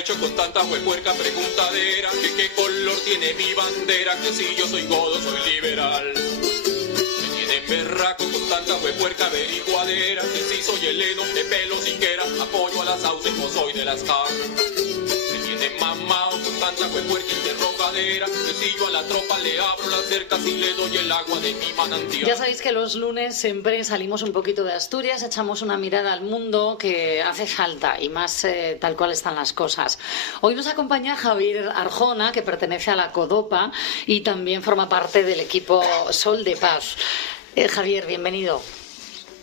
hecho con tanta huepuerca preguntadera? Que qué color tiene mi bandera, que si yo soy godo, soy liberal. Me tienen berraco con tanta huepuerca averiguadera, que si soy heleno, de pelo siquiera, apoyo a las sauces, no soy de las CAR. Me tienen mamao con tanta huepuerca interrogadera, que si yo a la tropa le abro las cercas y le doy el agua de mi manantial. Ya sabéis que los lunes siempre salimos un poquito de Asturias, echamos una mirada al mundo que hace falta y más tal cual están las cosas. Hoy nos acompaña Javier Arjona, que pertenece a la CODOPA y también forma parte del equipo Sol de Paz. Javier, bienvenido.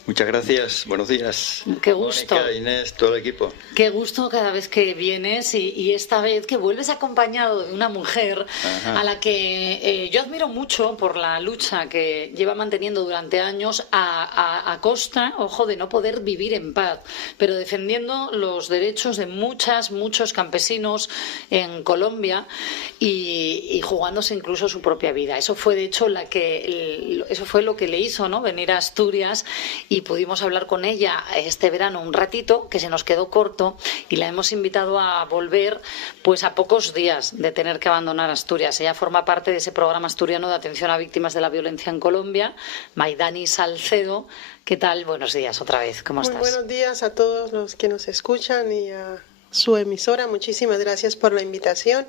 Muchas gracias, buenos días. Qué gusto. Mónica, Inés, todo el equipo. Qué gusto cada vez que vienes y esta vez que vuelves acompañado de una mujer a la que yo admiro mucho por la lucha que lleva manteniendo durante años a costa, ojo, de no poder vivir en paz, pero defendiendo los derechos de muchos campesinos en Colombia y jugándose incluso su propia vida. Eso fue de hecho eso fue lo que le hizo, ¿no?, venir a Asturias. Y pudimos hablar con ella este verano un ratito, que se nos quedó corto, y la hemos invitado a volver pues a pocos días de tener que abandonar Asturias. Ella forma parte de ese programa asturiano de atención a víctimas de la violencia en Colombia, Maidani Salcedo. ¿Qué tal? Buenos días otra vez, ¿cómo estás? Muy buenos días a todos los que nos escuchan y a su emisora. Muchísimas gracias por la invitación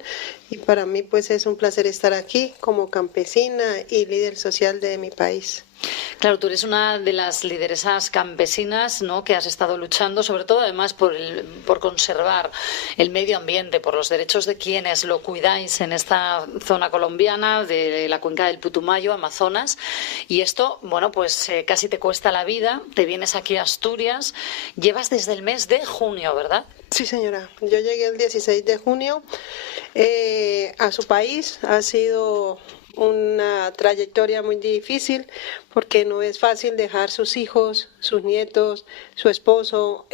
y para mí pues es un placer estar aquí como campesina y líder social de mi país. Claro, tú eres una de las lideresas campesinas, ¿no?, que has estado luchando, sobre todo además por conservar el medio ambiente, por los derechos de quienes lo cuidáis en esta zona colombiana de la cuenca del Putumayo, Amazonas. Y esto, bueno, pues casi te cuesta la vida. Te vienes aquí a Asturias. Llevas desde el mes de junio, ¿verdad? Sí, señora. Yo llegué el 16 de junio a su país. Ha sido una trayectoria muy difícil porque no es fácil dejar sus hijos, sus nietos, su esposo,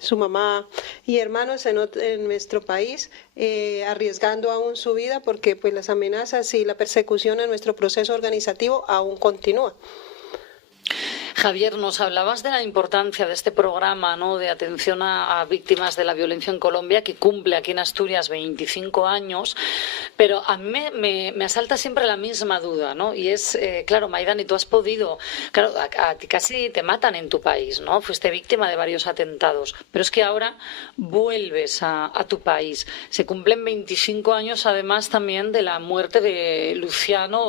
su mamá y hermanos en nuestro país, arriesgando aún su vida porque pues las amenazas y la persecución en nuestro proceso organizativo aún continúa. Javier, nos hablabas de la importancia de este programa, ¿no?, de atención a víctimas de la violencia en Colombia, que cumple aquí en Asturias 25 años, pero a mí me asalta siempre la misma duda, ¿no? Y es, claro, Maidani, tú has podido, claro, a ti casi te matan en tu país, ¿no? Fuiste víctima de varios atentados, pero es que ahora vuelves a tu país. Se cumplen 25 años, además, también de la muerte de Luciano,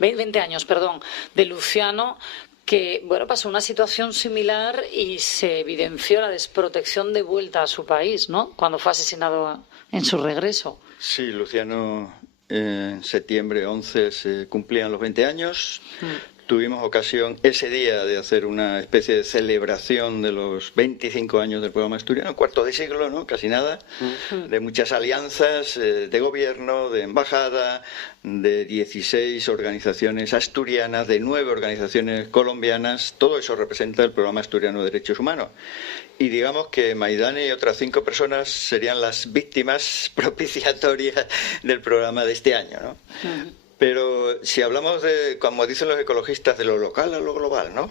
20 años, perdón, de Luciano, que bueno, pasó una situación similar y se evidenció la desprotección de vuelta a su país, ¿no?, cuando fue asesinado en su regreso. Sí, Luciano, en septiembre 11 se cumplían los 20 años. Tuvimos ocasión ese día de hacer una especie de celebración de los 25 años del programa asturiano, cuarto de siglo, ¿no?, casi nada, de muchas alianzas de gobierno, de embajada, de 16 organizaciones asturianas, de 9 organizaciones colombianas. Todo eso representa el programa asturiano de derechos humanos. Y digamos que Maidani y otras 5 personas serían las víctimas propiciatorias del programa de este año, ¿no? Pero si hablamos de, como dicen los ecologistas, de lo local a lo global, ¿no?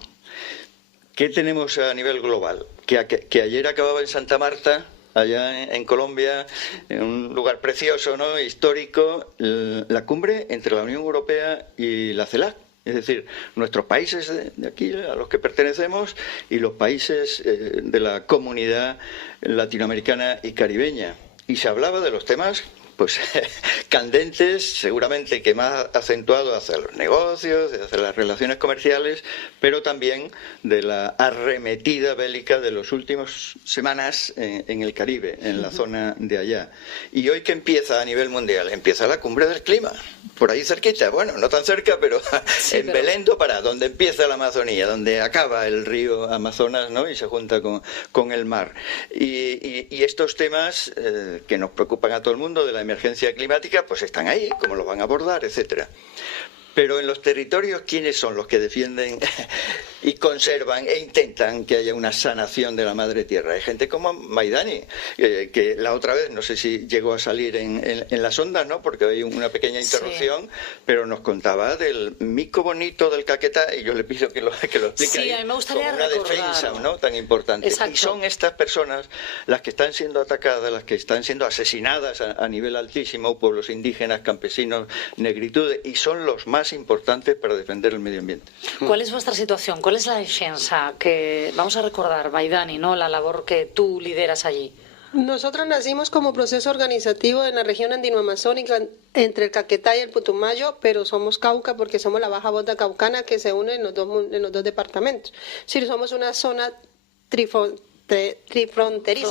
¿Qué tenemos a nivel global? Que ayer acababa en Santa Marta, allá en Colombia, en un lugar precioso, ¿no?, histórico, la cumbre entre la Unión Europea y la CELAC. Es decir, nuestros países de aquí, a los que pertenecemos, y los países de la comunidad latinoamericana y caribeña. Y se hablaba de los temas pues candentes, seguramente que más acentuado hacia los negocios, hacia las relaciones comerciales, pero también de la arremetida bélica de las últimas semanas en el Caribe, en la zona de allá. Y hoy que empieza a nivel mundial, empieza la cumbre del clima, por ahí cerquita, bueno, no tan cerca, pero sí, en Belén do Pará, donde empieza la Amazonía, donde acaba el río Amazonas, ¿no?, y se junta con el mar. Y estos temas que nos preocupan a todo el mundo de la emergencia climática, pues están ahí, cómo los van a abordar, etcétera. Pero en los territorios, ¿quiénes son los que defienden y conservan e intentan que haya una sanación de la madre tierra. Hay gente como Maidani, que la otra vez, no sé si llegó a salir en las ondas, ¿no? Porque hay una pequeña interrupción, pero nos contaba del mico bonito del Caquetá, y yo le pido que lo explique sí, ahí, a mí me gustaría como una defensa, ¿no?, tan importante. Exacto. Y son estas personas las que están siendo atacadas, las que están siendo asesinadas a nivel altísimo, pueblos indígenas, campesinos, negritudes, y son los más importantes para defender el medio ambiente. ¿Cuál es vuestra situación? ¿Cuál es la defensa que vamos a recordar, Maidani, ¿no?, la labor que tú lideras allí? Nosotros nacimos como proceso organizativo en la región andino-amazónica entre el Caquetá y el Putumayo, pero somos Cauca porque somos la Baja Bota Caucana que se une en los dos departamentos. Si somos una zona trifronteriza.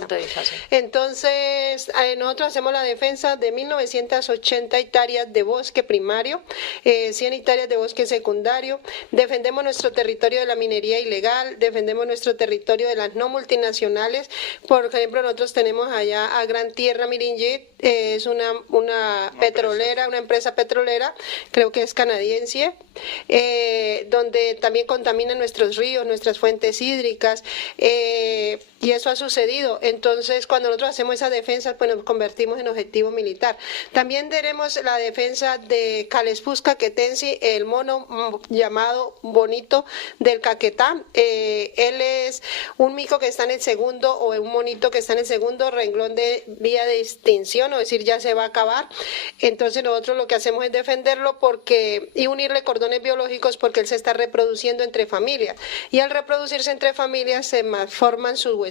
Sí. Entonces, nosotros hacemos la defensa de 1980 hectáreas de bosque primario, 100 hectáreas de bosque secundario. Defendemos nuestro territorio de la minería ilegal, defendemos nuestro territorio de las no multinacionales. Por ejemplo, nosotros tenemos allá a Gran Tierra Miringit, es una petrolera, una empresa petrolera, creo que es canadiense, donde también contaminan nuestros ríos, nuestras fuentes hídricas, y eso ha sucedido. Entonces, cuando nosotros hacemos esa defensa, pues nos convertimos en objetivo militar. También tenemos la defensa de Calespus caquetensi, el mono llamado bonito del Caquetá. Él es un mico que está en el segundo, o un monito que está en el segundo renglón de vía de extinción, o decir, ya se va a acabar. Entonces, nosotros lo que hacemos es defenderlo y unirle cordones biológicos, porque él se está reproduciendo entre familias. Y al reproducirse entre familias, se forman sus huesitos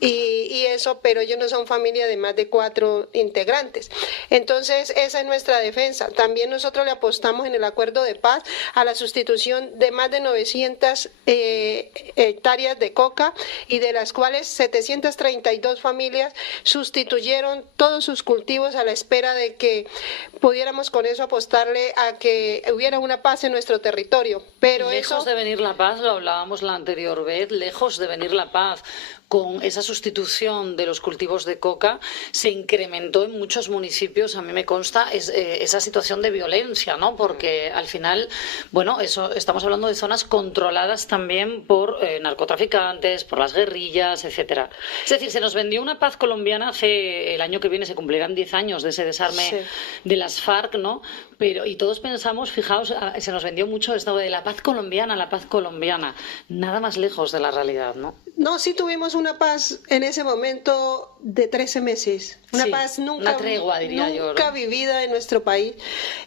y eso, pero ellos no son familia de más de 4 integrantes. Entonces, esa es nuestra defensa. También nosotros le apostamos en el acuerdo de paz a la sustitución de más de 900 hectáreas de coca, y de las cuales 732 familias sustituyeron todos sus cultivos a la espera de que pudiéramos con eso apostarle a que hubiera una paz en nuestro territorio. Pero lejos de venir la paz, lo hablábamos la anterior vez, lejos de venir la paz, con esa sustitución de los cultivos de coca, se incrementó en muchos municipios, a mí me consta, esa situación de violencia, ¿no? Porque al final, bueno, eso estamos hablando de zonas controladas también por narcotraficantes, por las guerrillas, etcétera. Es decir, se nos vendió una paz colombiana el año que viene se cumplirán 10 años de ese desarme de las FARC, ¿no? Y todos pensamos, fijaos, se nos vendió mucho esto de la paz colombiana, nada más lejos de la realidad, ¿no? No, sí tuvimos una paz en ese momento de 13 meses. Una paz nunca vivida en nuestro país,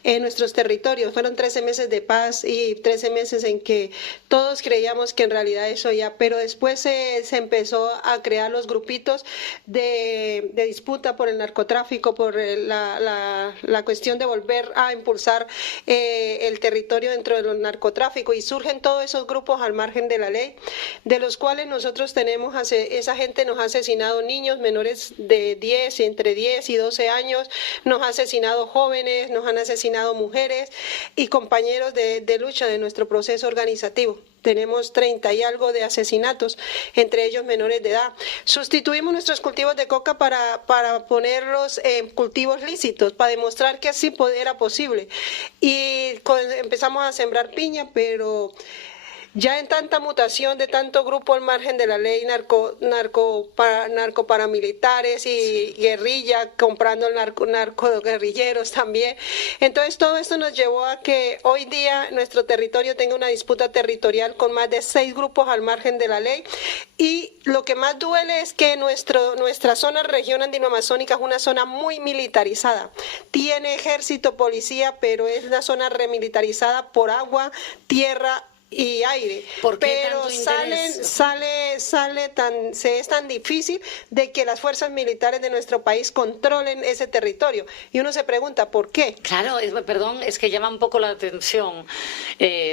en nuestros territorios. Fueron 13 meses de paz y 13 meses en que todos creíamos que en realidad eso ya... Pero después se empezó a crear los grupitos de disputa por el narcotráfico, por la cuestión de volver a impulsar el territorio dentro del narcotráfico. Y surgen todos esos grupos al margen de la ley, de los cuales nosotros tenemos, esa gente nos ha asesinado niños menores de 10, entre 10 y 12 años, nos ha asesinado jóvenes, nos han asesinado mujeres y compañeros de lucha de nuestro proceso organizativo. Tenemos 30 y algo de asesinatos, entre ellos menores de edad. Sustituimos nuestros cultivos de coca para ponerlos en cultivos lícitos, para demostrar que así era posible. Y empezamos a sembrar piña, pero... ya en tanta mutación de tanto grupo al margen de la ley, narcoparamilitares y guerrilla, comprando narcoguerrilleros también. Entonces todo esto nos llevó a que hoy día nuestro territorio tenga una disputa territorial con más de 6 grupos al margen de la ley. Y lo que más duele es que nuestra zona, región andino-amazónica, es una zona muy militarizada. Tiene ejército, policía, pero es una zona remilitarizada por agua, tierra y aire, pero es tan difícil de que las fuerzas militares de nuestro país controlen ese territorio, y uno se pregunta ¿por qué? Claro, es que llama un poco la atención,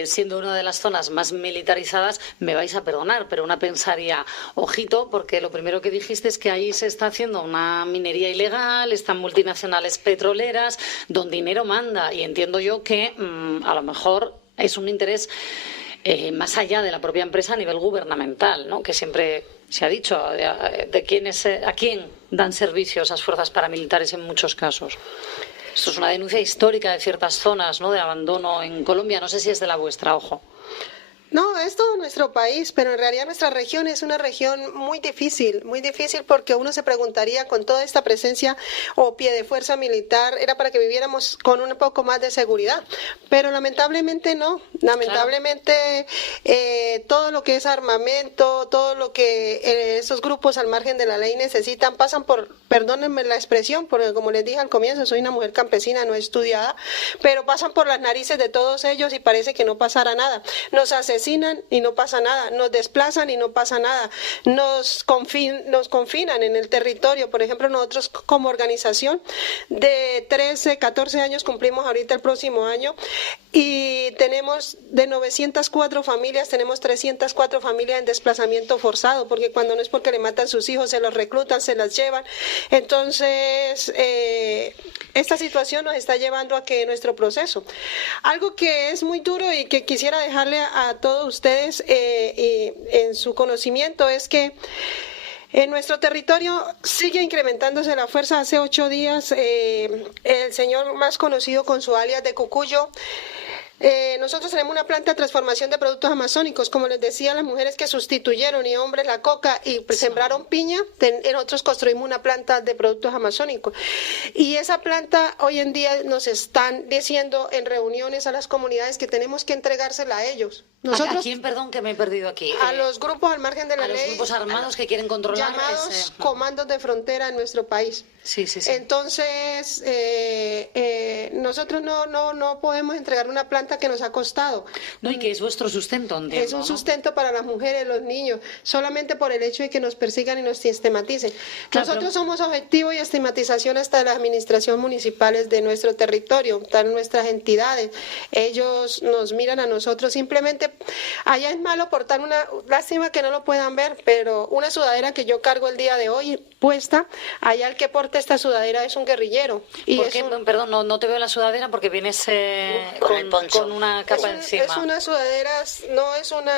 siendo una de las zonas más militarizadas, me vais a perdonar, pero una pensaría, ojito, porque lo primero que dijiste es que ahí se está haciendo una minería ilegal, están multinacionales petroleras, donde dinero manda, y entiendo yo que a lo mejor es un interés más allá de la propia empresa a nivel gubernamental, ¿no? Que siempre se ha dicho a quién dan servicio esas fuerzas paramilitares en muchos casos. Esto es una denuncia histórica de ciertas zonas, ¿no?, de abandono en Colombia. No sé si es de la vuestra, ojo. No, es todo nuestro país, pero en realidad nuestra región es una región muy difícil porque uno se preguntaría con toda esta presencia o pie de fuerza militar, era para que viviéramos con un poco más de seguridad, pero lamentablemente no, lamentablemente todo lo que es armamento, todo lo que esos grupos al margen de la ley necesitan, pasan por, perdónenme la expresión, porque como les dije al comienzo, soy una mujer campesina, no estudiada, pero pasan por las narices de todos ellos y parece que no pasara nada. Nos asesinan y no pasa nada, nos desplazan y no pasa nada, nos confinan en el territorio. Por ejemplo, nosotros como organización de 13, 14 años cumplimos ahorita el próximo año y tenemos de 904 familias, tenemos 304 familias en desplazamiento forzado, porque cuando no es porque le matan sus hijos, se los reclutan, se las llevan. Entonces, esta situación nos está llevando a que nuestro proceso, algo que es muy duro y que quisiera dejarle a todos ustedes en su conocimiento, es que en nuestro territorio sigue incrementándose la fuerza. Hace 8 días el señor más conocido con su alias de Cucuyo, nosotros tenemos una planta de transformación de productos amazónicos, como les decía, las mujeres que sustituyeron y hombres la coca y sembraron piña, nosotros construimos una planta de productos amazónicos y esa planta hoy en día nos están diciendo en reuniones a las comunidades que tenemos que entregársela a ellos. Nosotros, ¿a quién, perdón, que me he perdido aquí? A los grupos al margen de la ley. A los grupos armados que quieren controlar. Llamados comandos de frontera en nuestro país. Sí. Entonces, nosotros no podemos entregar una planta que nos ha costado. No, y que es vuestro sustento, entiendo, es un sustento para las mujeres, los niños, solamente por el hecho de que nos persigan y nos sistematicen. Claro, nosotros somos objetivo y estigmatización hasta de las administraciones municipales de nuestro territorio, están nuestras entidades. Ellos nos miran a nosotros simplemente. Allá es malo portar una, lástima que no lo puedan ver, pero una sudadera que yo cargo el día de hoy puesta, allá el que porta esta sudadera es un guerrillero. ¿Por qué? Perdón, no te veo la sudadera porque vienes con una capa encima. Es una sudadera, no es una,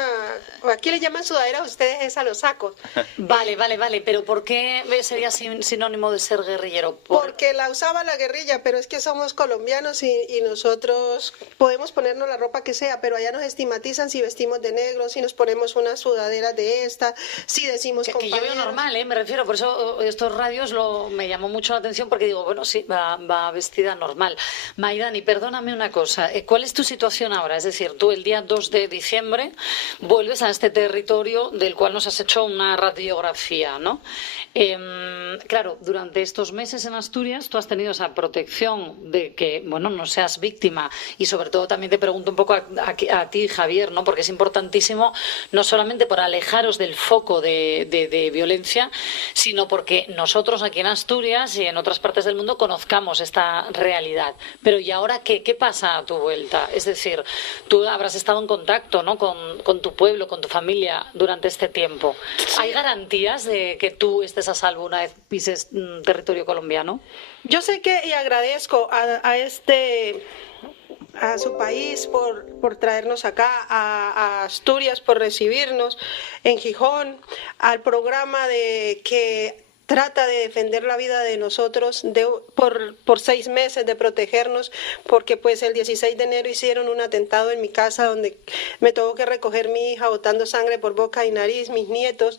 aquí le llaman sudadera, ustedes es a los sacos. Vale, pero ¿por qué sería sinónimo de ser guerrillero? Porque la usaba la guerrilla, pero es que somos colombianos y nosotros podemos ponernos la ropa que sea, pero allá nos estigmatizan si vestimos de negro, si nos ponemos una sudadera de esta, si decimos que yo veo normal, me refiero, por eso estos radios me llamó mucho la atención porque digo, bueno, sí, va vestida normal. Maidani, perdóname una cosa, ¿cuál es tu situación ahora? Es decir, tú el día 2 de diciembre vuelves a este territorio del cual nos has hecho una radiografía, ¿no? Claro, durante estos meses en Asturias tú has tenido esa protección de que, bueno, no seas víctima y sobre todo también te pregunto un poco a ti, Javier, ¿no? Porque es importantísimo no solamente por alejaros del foco de violencia, sino porque nosotros aquí en Asturias y en otras partes del mundo conozcamos esta realidad. Pero ¿y ahora qué pasa a tu vuelta? Es decir, tú habrás estado en contacto, ¿no? con tu pueblo, con tu familia durante este tiempo. Sí. ¿Hay garantías de que tú estés a salvo una vez pises territorio colombiano? Yo sé que y agradezco a su país por traernos acá, a Asturias por recibirnos en Gijón, al programa que trata de defender la vida de nosotros por 6 meses, de protegernos, porque pues el 16 de enero hicieron un atentado en mi casa donde me tuvo que recoger mi hija botando sangre por boca y nariz, mis nietos,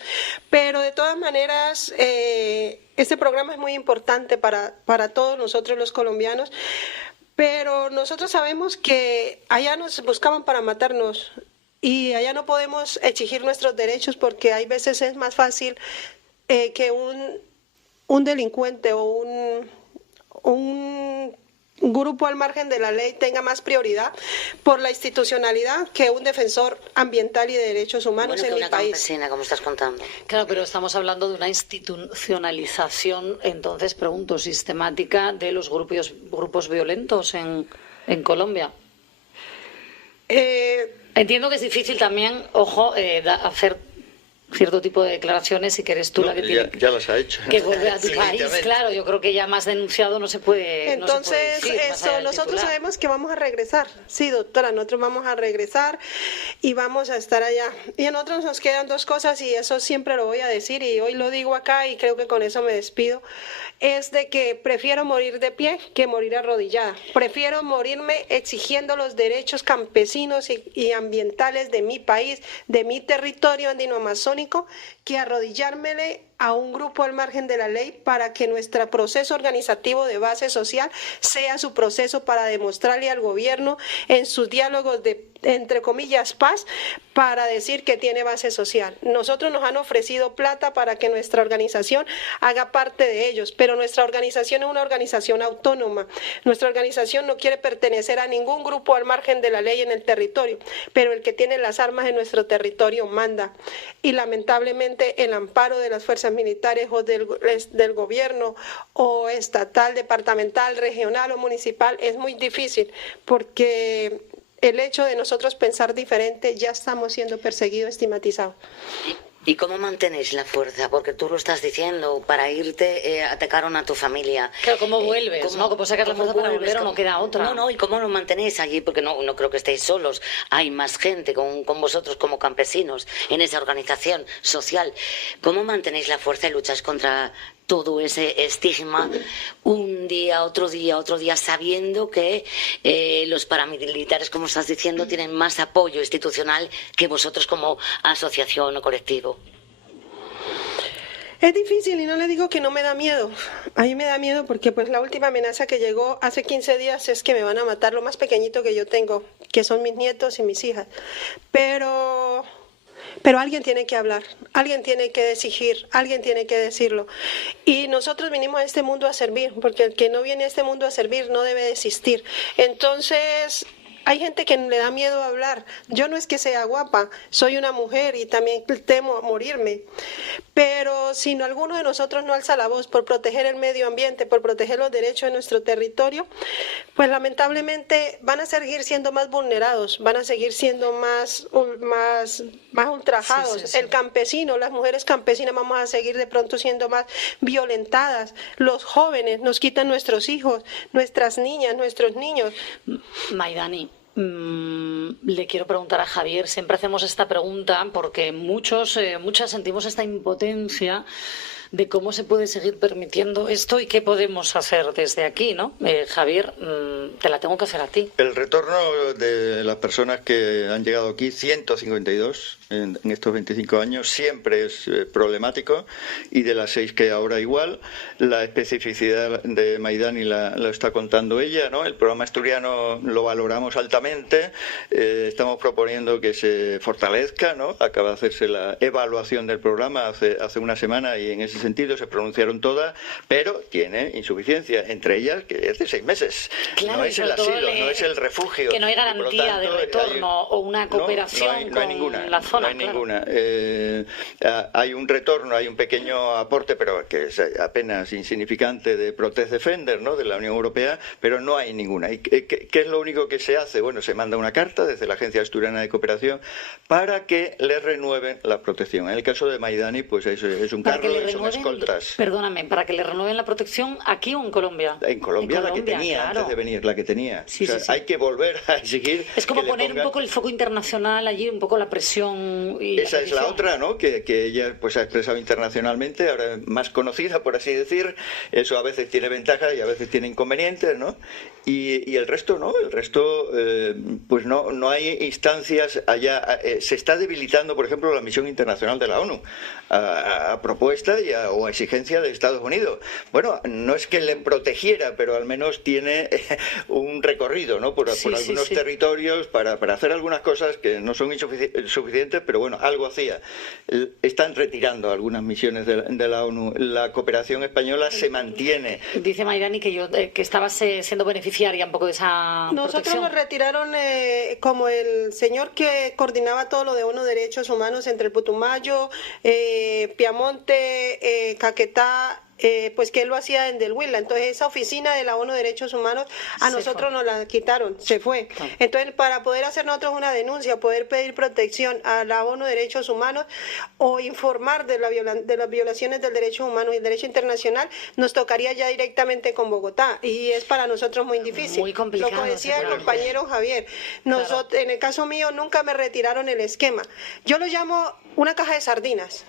pero de todas maneras este programa es muy importante para todos nosotros los colombianos. Pero nosotros sabemos que allá nos buscaban para matarnos y allá no podemos exigir nuestros derechos porque hay veces es más fácil que un delincuente o un grupo al margen de la ley tenga más prioridad por la institucionalidad que un defensor ambiental y de derechos humanos en mi país. Campesina, como estás contando. Claro, pero estamos hablando de una institucionalización, entonces pregunto, sistemática de los grupos violentos en Colombia. Entiendo que es difícil también, ojo, hacer cierto tipo de declaraciones y que eres tú la que tiene ya las ha hecho. que volver a tu país. Claro, yo creo que ya más denunciado no se puede. Entonces, no se puede decir, nosotros sabemos que vamos a regresar. Sí, doctora, nosotros vamos a regresar y vamos a estar allá. Y a nosotros nos quedan dos cosas y eso siempre lo voy a decir y hoy lo digo acá y creo que con eso me despido. Es de que prefiero morir de pie que morir arrodillada. Prefiero morirme exigiendo los derechos campesinos y ambientales de mi país, de mi territorio andino-amazónico, que arrodillármele a un grupo al margen de la ley para que nuestro proceso organizativo de base social sea su proceso para demostrarle al gobierno en sus diálogos de, entre comillas, paz, para decir que tiene base social. Nosotros nos han ofrecido plata para que nuestra organización haga parte de ellos, pero nuestra organización es una organización autónoma. Nuestra organización no quiere pertenecer a ningún grupo al margen de la ley en el territorio, pero el que tiene las armas en nuestro territorio manda. Y lamentablemente el amparo de las fuerzas militares o del gobierno o estatal, departamental, regional o municipal es muy difícil porque el hecho de nosotros pensar diferente ya estamos siendo perseguidos, estigmatizados. ¿Y cómo mantenéis la fuerza? Porque tú lo estás diciendo, para irte atacaron a tu familia. Claro, ¿cómo vuelves? ¿Cómo sacas la fuerza para volver o no queda otra? No, ¿y cómo lo mantenéis allí? Porque no creo que estéis solos. Hay más gente con vosotros como campesinos en esa organización social. ¿Cómo mantenéis la fuerza y lucháis contra todo ese estigma un día, otro día, sabiendo que los paramilitares, como estás diciendo, tienen más apoyo institucional que vosotros como asociación o colectivo? Es difícil y no le digo que no me da miedo. A mí me da miedo porque pues la última amenaza que llegó hace 15 días es que me van a matar lo más pequeñito que yo tengo, que son mis nietos y mis hijas. Pero alguien tiene que hablar, alguien tiene que exigir, alguien tiene que decirlo. Y nosotros vinimos a este mundo a servir, porque el que no viene a este mundo a servir no debe desistir. Entonces, hay gente que le da miedo a hablar. Yo no es que sea guapa, soy una mujer y también temo morirme. Pero si alguno de nosotros no alza la voz por proteger el medio ambiente, por proteger los derechos de nuestro territorio, pues lamentablemente van a seguir siendo más vulnerados, van a seguir siendo más ultrajados. Sí. El campesino, las mujeres campesinas vamos a seguir de pronto siendo más violentadas. Los jóvenes nos quitan nuestros hijos, nuestras niñas, nuestros niños. Maidani, le quiero preguntar a Javier, siempre hacemos esta pregunta porque muchas sentimos esta impotencia de cómo se puede seguir permitiendo esto y qué podemos hacer desde aquí, ¿no? Javier, te la tengo que hacer a ti. El retorno de las personas que han llegado aquí, 152 en estos 25 años, siempre es problemático, y de las 6 que ahora igual. La especificidad de Maidani lo está contando ella, ¿no? El programa asturiano lo valoramos altamente, estamos proponiendo que se fortalezca, ¿no? Acaba de hacerse la evaluación del programa hace una semana y en ese sentido se pronunciaron todas, pero tiene insuficiencia, entre ellas que es de 6 meses. Claro, no es el asilo, no es el refugio. Que no hay garantía de retorno o una cooperación no hay ninguna, con la zona. No hay ninguna. Hay un retorno, hay un pequeño aporte, pero que es apenas insignificante, de Protect Defender, ¿no? De la Unión Europea, pero no hay ninguna. ¿Y qué es lo único que se hace? Bueno, se manda una carta desde la Agencia Asturiana de Cooperación para que le renueven la protección. En el caso de Maidani, pues es un carro, son escoltas. Perdóname, para que le renueven la protección aquí o en Colombia. En Colombia, la que tenía, claro. Antes de venir, la que tenía. Sí, sí. Hay que volver a exigir. Es como poner un poco el foco internacional allí, un poco la presión. Y esa es la otra, ¿no? Que ella pues ha expresado internacionalmente, ahora más conocida, por así decir. Eso a veces tiene ventajas y a veces tiene inconvenientes, ¿no? Y el resto no, el resto pues no hay instancias allá. Se está debilitando, por ejemplo, la misión internacional de la ONU a propuesta o a exigencia de Estados Unidos. Bueno, no es que le protegiera, pero al menos tiene un recorrido, ¿no? Por algunos territorios para hacer algunas cosas que no son suficientes, pero bueno, algo hacía. Están retirando algunas misiones de la ONU. La cooperación española se mantiene. Dice Maidani que estabas siendo beneficiaria un poco de esa Nosotros protección. nos retiraron como el señor que coordinaba todo lo de ONU Derechos Humanos entre el Putumayo, Piamonte, Caquetá pues que él lo hacía en Del Huila. Entonces esa oficina de la ONU de Derechos Humanos a nosotros nos la quitaron, se fue. Entonces para poder hacer nosotros una denuncia, poder pedir protección a la ONU de Derechos Humanos o informar de las violaciones del derecho humano y el derecho internacional, nos tocaría ya directamente con Bogotá, y es para nosotros muy difícil. Muy complicado. Lo que decía el compañero Javier, nosotros, en el caso mío nunca me retiraron el esquema. Yo lo llamo una caja de sardinas.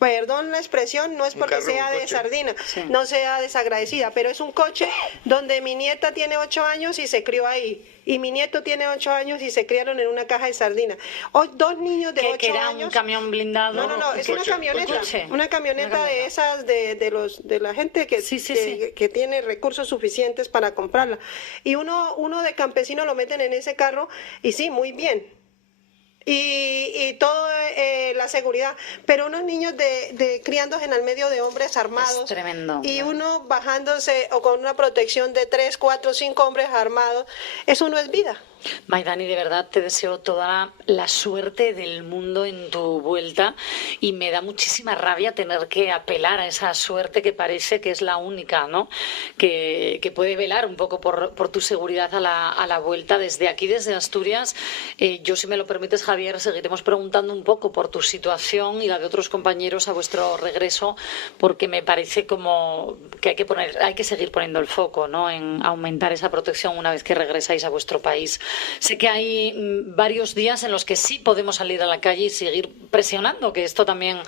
Perdón la expresión, no es porque sea de sardina, no sea desagradecida, pero es un coche donde mi nieta tiene 8 años y se crió ahí, y mi nieto tiene 8 años y se criaron en una caja de sardina. Dos niños de 8 que era años. Un camión blindado. No, es una camioneta de esas de la gente que tiene recursos suficientes para comprarla. Y uno de campesino lo meten en ese carro y sí, muy bien. Y todo la seguridad, pero unos niños criándose en el medio de hombres armados, es tremendo, y uno bajándose o con una protección de 3, 4, 5 hombres armados, eso no es vida. Maidani, de verdad te deseo toda la suerte del mundo en tu vuelta, y me da muchísima rabia tener que apelar a esa suerte que parece que es la única, ¿no? Que puede velar un poco por tu seguridad a la vuelta. Desde aquí, desde Asturias, yo, si me lo permites, Javier, seguiremos preguntando un poco por tu situación y la de otros compañeros a vuestro regreso, porque me parece como que hay que seguir poniendo el foco, ¿no?, en aumentar esa protección una vez que regresáis a vuestro país. Sé que hay varios días en los que sí podemos salir a la calle y seguir presionando, que esto también,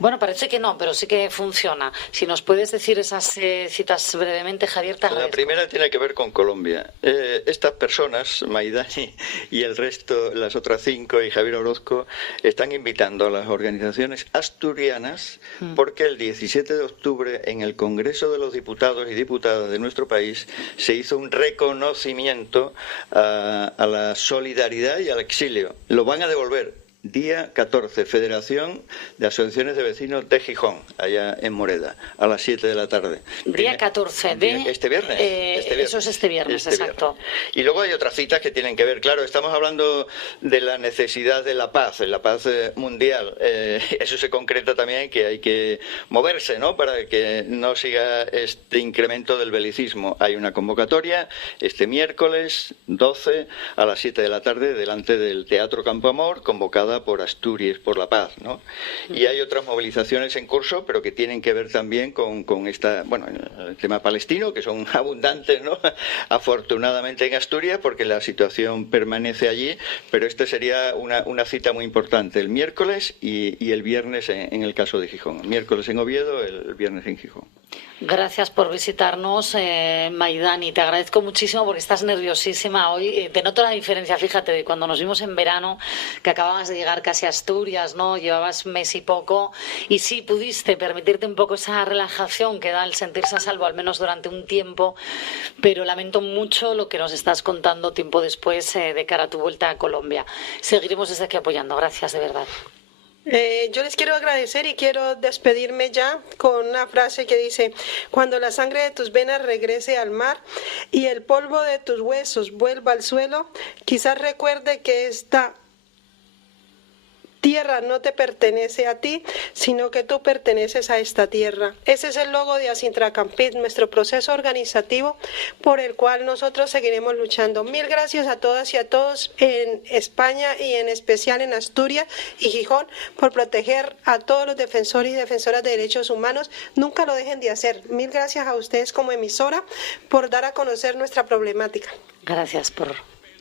bueno, parece que no, pero sí que funciona. Si nos puedes decir esas citas brevemente, Javier, te agradezco. La primera tiene que ver con Colombia. Estas personas, Maidani y el resto, las otras 5 y Javier Orozco, están invitando a las organizaciones asturianas porque el 17 de octubre en el Congreso de los Diputados y Diputadas de nuestro país se hizo un reconocimiento a la solidaridad y al exilio. Lo van a devolver. Día 14, Federación de Asociaciones de Vecinos de Gijón, allá en Moreda, a las 7 de la tarde. Día 14 de... Este viernes. Eso es este viernes, exacto. Y luego hay otras citas que tienen que ver, claro, estamos hablando de la necesidad de la paz mundial. Eso se concreta también que hay que moverse, ¿no?, para que no siga este incremento del belicismo. Hay una convocatoria este miércoles 12 a las 7 de la tarde delante del Teatro Campo Amor, convocada por Asturias por la Paz, ¿no? Y hay otras movilizaciones en curso, pero que tienen que ver también con el tema palestino, que son abundantes, ¿no?, afortunadamente en Asturias, porque la situación permanece allí, pero esta sería una cita muy importante, el miércoles y el viernes en el caso de Gijón. El miércoles en Oviedo, el viernes en Gijón. Gracias por visitarnos, Maidani. Te agradezco muchísimo porque estás nerviosísima hoy. Te noto la diferencia, fíjate, de cuando nos vimos en verano, que acababas de llegar casi a Asturias, ¿no? Llevabas mes y poco, y sí pudiste permitirte un poco esa relajación que da el sentirse a salvo, al menos durante un tiempo, pero lamento mucho lo que nos estás contando tiempo después de cara a tu vuelta a Colombia. Seguiremos desde aquí apoyando. Gracias, de verdad. Yo les quiero agradecer y quiero despedirme ya con una frase que dice: cuando la sangre de tus venas regrese al mar y el polvo de tus huesos vuelva al suelo, quizás recuerde que esta tierra no te pertenece a ti, sino que tú perteneces a esta tierra. Ese es el logo de Asintracampit, nuestro proceso organizativo por el cual nosotros seguiremos luchando. Mil gracias a todas y a todos en España y en especial en Asturias y Gijón por proteger a todos los defensores y defensoras de derechos humanos. Nunca lo dejen de hacer. Mil gracias a ustedes como emisora por dar a conocer nuestra problemática. Gracias por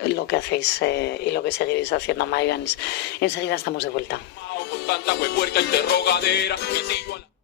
lo que hacéis y lo que seguiréis haciendo, Maidani. Enseguida estamos de vuelta. Con tanta huepuerca interrogadera, que sigo a la...